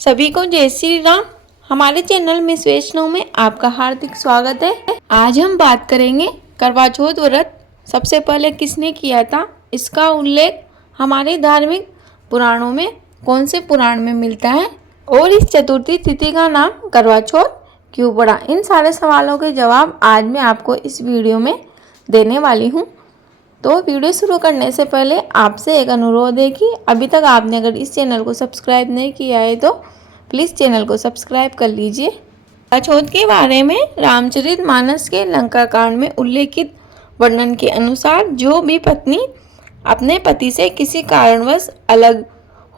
सभी को जय श्री राम। हमारे चैनल मिस वैष्णव में आपका हार्दिक स्वागत है। आज हम बात करेंगे करवा चौथ व्रत सबसे पहले किसने किया था, इसका उल्लेख हमारे धार्मिक पुराणों में कौन से पुराण में मिलता है और इस चतुर्थी तिथि का नाम करवा चौथ क्यों पड़ा। इन सारे सवालों के जवाब आज मैं आपको इस वीडियो में देने वाली हूँ। तो वीडियो शुरू करने से पहले आपसे एक अनुरोध है कि अभी तक आपने अगर इस चैनल को सब्सक्राइब नहीं किया है तो प्लीज़ चैनल को सब्सक्राइब कर लीजिए। करवा चौथ के बारे में रामचरितमानस के लंका कांड में उल्लेखित वर्णन के अनुसार जो भी पत्नी अपने पति से किसी कारणवश अलग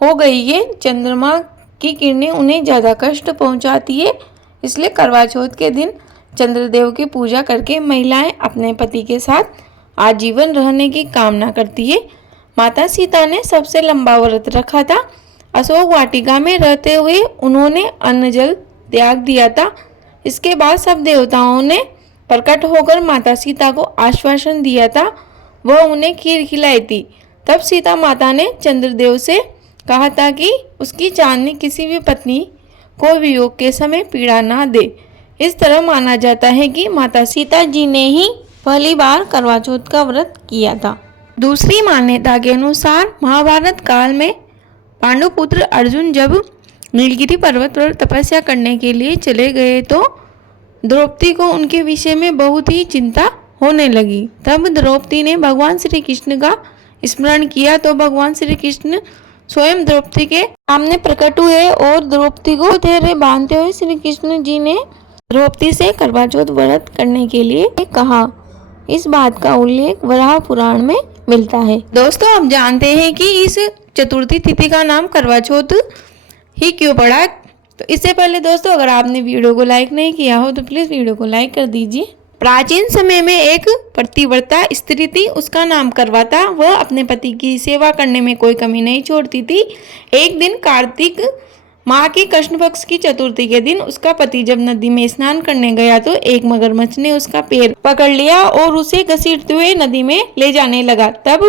हो गई है, चंद्रमा की किरणें उन्हें ज़्यादा कष्ट पहुंचाती है, इसलिए करवा चौथ के दिन चंद्रदेव की पूजा करके महिलाएं अपने पति के साथ आजीवन रहने की कामना करती है। माता सीता ने सबसे लंबा व्रत रखा था। अशोक वाटिका में रहते हुए उन्होंने अन्न जल त्याग दिया था। इसके बाद सब देवताओं ने प्रकट होकर माता सीता को आश्वासन दिया था, वह उन्हें खीर खिलाई थी। तब सीता माता ने चंद्रदेव से कहा था कि उसकी चांदनी किसी भी पत्नी को वियोग के समय पीड़ा ना दे। इस तरह माना जाता है कि माता सीता जी ने ही पहली बार करवा चौथ का व्रत किया था। दूसरी मान्यता के अनुसार महाभारत काल में पांडुपुत्र अर्जुन जब नीलगिरी पर्वत पर तपस्या करने के लिए चले गए तो द्रौपदी को उनके विषय में बहुत ही चिंता होने लगी। तब द्रौपदी ने भगवान श्री कृष्ण का स्मरण किया तो भगवान श्री कृष्ण स्वयं द्रौपदी के सामने प्रकट हुए और द्रौपदी को धैर्य बांधते हुए श्री कृष्ण जी ने द्रौपदी से करवा चौथ व्रत करने के लिए कहा। इस बात का उल्लेख वराह पुराण में मिलता है। दोस्तों, आप जानते हैं कि इस चतुर्थी तिथि का नाम करवा चौथ ही क्यों पड़ा। तो इससे पहले दोस्तों, अगर आपने वीडियो को लाइक नहीं किया हो तो प्लीज़ वीडियो को लाइक कर दीजिए। प्राचीन समय में एक पतिव्रता स्त्री थी, उसका नाम करवा था। वह अपने पति की सेवा करने में कोई कमी नहीं छोड़ती थी। एक दिन कार्तिक माह की कृष्ण पक्ष की चतुर्थी के दिन उसका पति जब नदी में स्नान करने गया तो एक मगरमच्छ ने उसका पैर पकड़ लिया और उसे घसीटते हुए नदी में ले जाने लगा। तब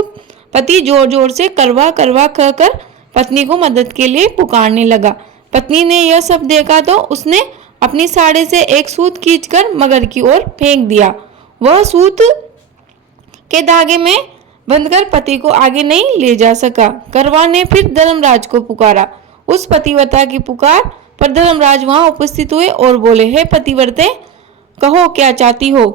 पति जोर जोर से करवा करवा कहकर पत्नी को मदद के लिए पुकारने लगा। पत्नी ने यह सब देखा तो उसने अपनी साड़ी से एक सूत खींचकर मगर की ओर फेंक दिया। वह सूत के धागे में बंधकर पति को आगे नहीं ले जा सका। करवा ने फिर धर्मराज को पुकारा। उस पतिव्रता की पुकार पर धर्मराज वहां उपस्थित हुए और बोले, हे पतिव्रते, कहो क्या चाहती हो।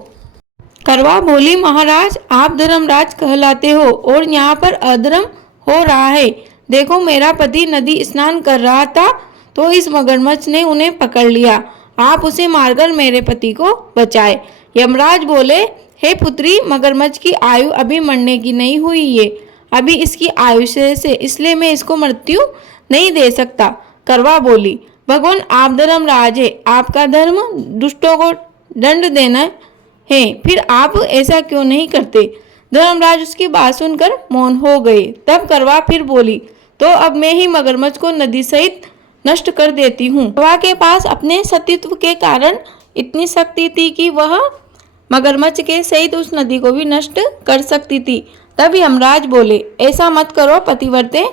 करवा बोली, महाराज, आप धर्मराज कहलाते हो और यहाँ पर अधर्म हो रहा है। देखो, मेरा पति नदी स्नान कर रहा था तो इस मगरमच्छ ने उन्हें पकड़ लिया। आप उसे मारकर मेरे पति को बचाए। यमराज बोले, हे पुत्री, मगरमच्छ की आयु अभी मरने की नहीं हुई है, अभी इसकी आयु से इसलिए मैं इसको मृत्यु नहीं दे सकता। करवा बोली, भगवान, आप धर्मराज है, आपका धर्म दुष्टों को दंड देना है, फिर आप ऐसा क्यों नहीं करते। धर्मराज उसकी बात सुनकर मौन हो गए। तब करवा फिर बोली, तो अब मैं ही मगरमच्छ को नदी सहित नष्ट कर देती हूँ। करवा के पास अपने सतीत्व के कारण इतनी शक्ति थी कि वह मगरमच्छ के सहित उस नदी को भी नष्ट कर सकती थी। तब यमराज बोले, ऐसा मत करो पतिव्रते,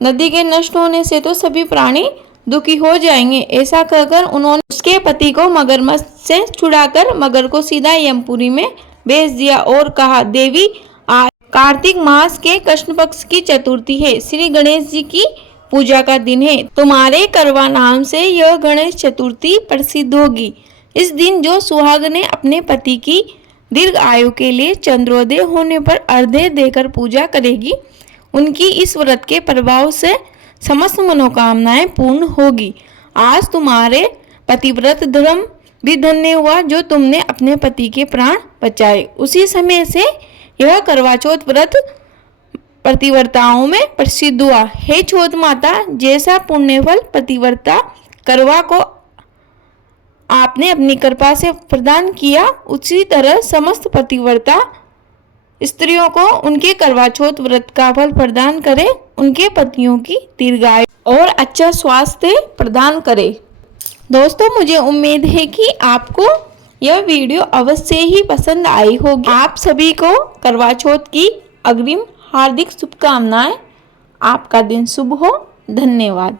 नदी के नष्ट होने से तो सभी प्राणी दुखी हो जाएंगे। ऐसा कहकर उन्होंने उसके पति को मगरमच्छ से छुड़ाकर मगर को सीधा यमपुरी में भेज दिया और कहा, देवी, आज कार्तिक मास के कृष्ण पक्ष की चतुर्थी है, श्री गणेश जी की पूजा का दिन है। तुम्हारे करवा नाम से यह गणेश चतुर्थी प्रसिद्ध होगी। इस दिन जो सुहागने अपने पति की दीर्घ आयु के लिए चंद्रोदय होने पर अर्घ्य देकर पूजा करेगी, उनकी इस व्रत के प्रभाव से समस्त मनोकामनाएं पूर्ण होगी। आज तुम्हारे पतिव्रत धर्म भी धन्य हुआ जो तुमने अपने पति के प्राण बचाए। उसी समय से यह करवा चौथ व्रत पतिव्रताओं में प्रसिद्ध हुआ। हे चौथ माता, जैसा पुण्यफल पतिव्रता करवा को आपने अपनी कृपा से प्रदान किया, उसी तरह समस्त पतिव्रता स्त्रियों को उनके करवा चौथ व्रत का फल प्रदान करे, उनके पतियों की दीर्घायु और अच्छा स्वास्थ्य प्रदान करे। दोस्तों, मुझे उम्मीद है कि आपको यह वीडियो अवश्य ही पसंद आई होगी। आप सभी को करवा चौथ की अग्रिम हार्दिक शुभकामनाएं। आपका दिन शुभ हो। धन्यवाद।